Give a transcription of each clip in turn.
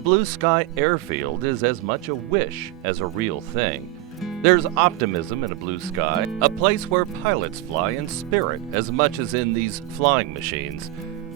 Blue Sky Airfield is as much a wish as a real thing. There's optimism in a blue sky, a place where pilots fly in spirit as much as in these flying machines.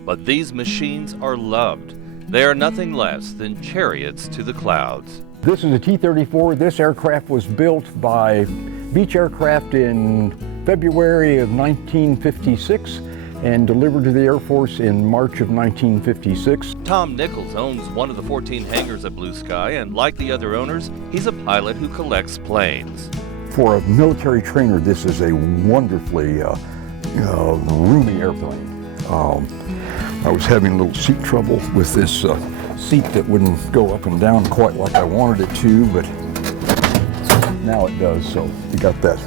But these machines are loved. They are nothing less than chariots to the clouds. This is a T-34. This aircraft was built by Beech Aircraft in February of 1956 and delivered to the Air Force in March of 1956. Tom Nichols owns one of the 14 hangars at Blue Sky, and like the other owners, he's a pilot who collects planes. For a military trainer, this is a wonderfully roomy airplane. I was having a little seat trouble with this seat that wouldn't go up and down quite like I wanted it to, but now it does, so we got that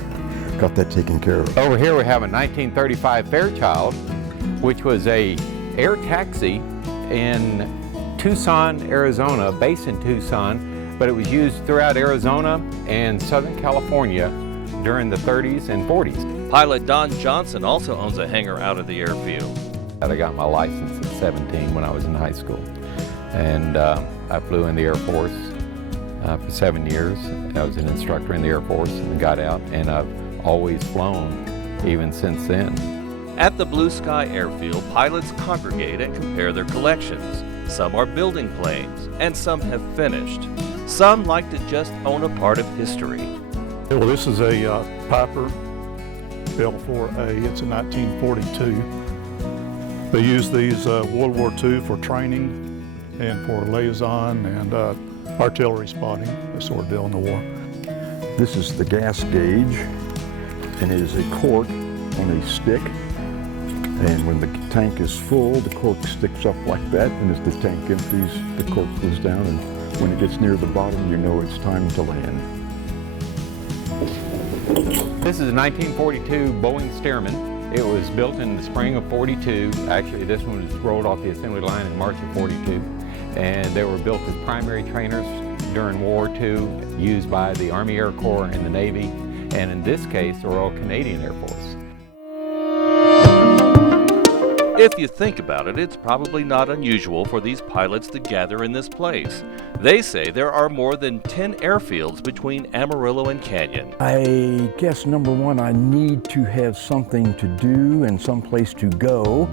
taken care of. Over here we have a 1935 Fairchild, which was a air taxi in Tucson, Arizona, based in Tucson, but it was used throughout Arizona and Southern California during the 30s and 40s. Pilot Don Johnson also owns a hangar out of the airfield. I got my license at 17 when I was in high school, and I flew in the Air Force for 7 years. I was an instructor in the Air Force and got out, and I've always flown even since then. At the Blue Sky Airfield, pilots congregate and compare their collections. Some are building planes, and some have finished. Some like to just own a part of history. Well, this is a Piper L4A. It's a 1942. They used these World War II for training and for liaison and artillery spotting, that sort of deal in the war. This is the gas gauge, and it is a cork on a stick. And when the tank is full, the cork sticks up like that, and as the tank empties, the cork goes down, and when it gets near the bottom, you know it's time to land. This is a 1942 Boeing Stearman. It was built in the spring of 42. Actually, this one was rolled off the assembly line in March of 42. And they were built as primary trainers during World War II, used by the Army Air Corps and the Navy, and in this case, the Royal Canadian Air Force. If you think about it, it's probably not unusual for these pilots to gather in this place. They say there are more than 10 airfields between Amarillo and Canyon. I guess number one, I need to have something to do and someplace to go.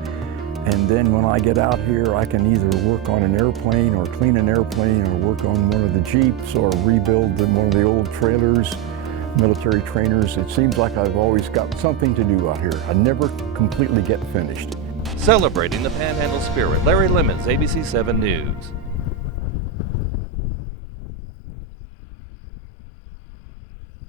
And then when I get out here, I can either work on an airplane or clean an airplane or work on one of the Jeeps or rebuild one of the old trailers, military trainers. It seems like I've always got something to do out here. I never completely get finished. Celebrating the Panhandle Spirit, Larry Lemmons, ABC 7 News.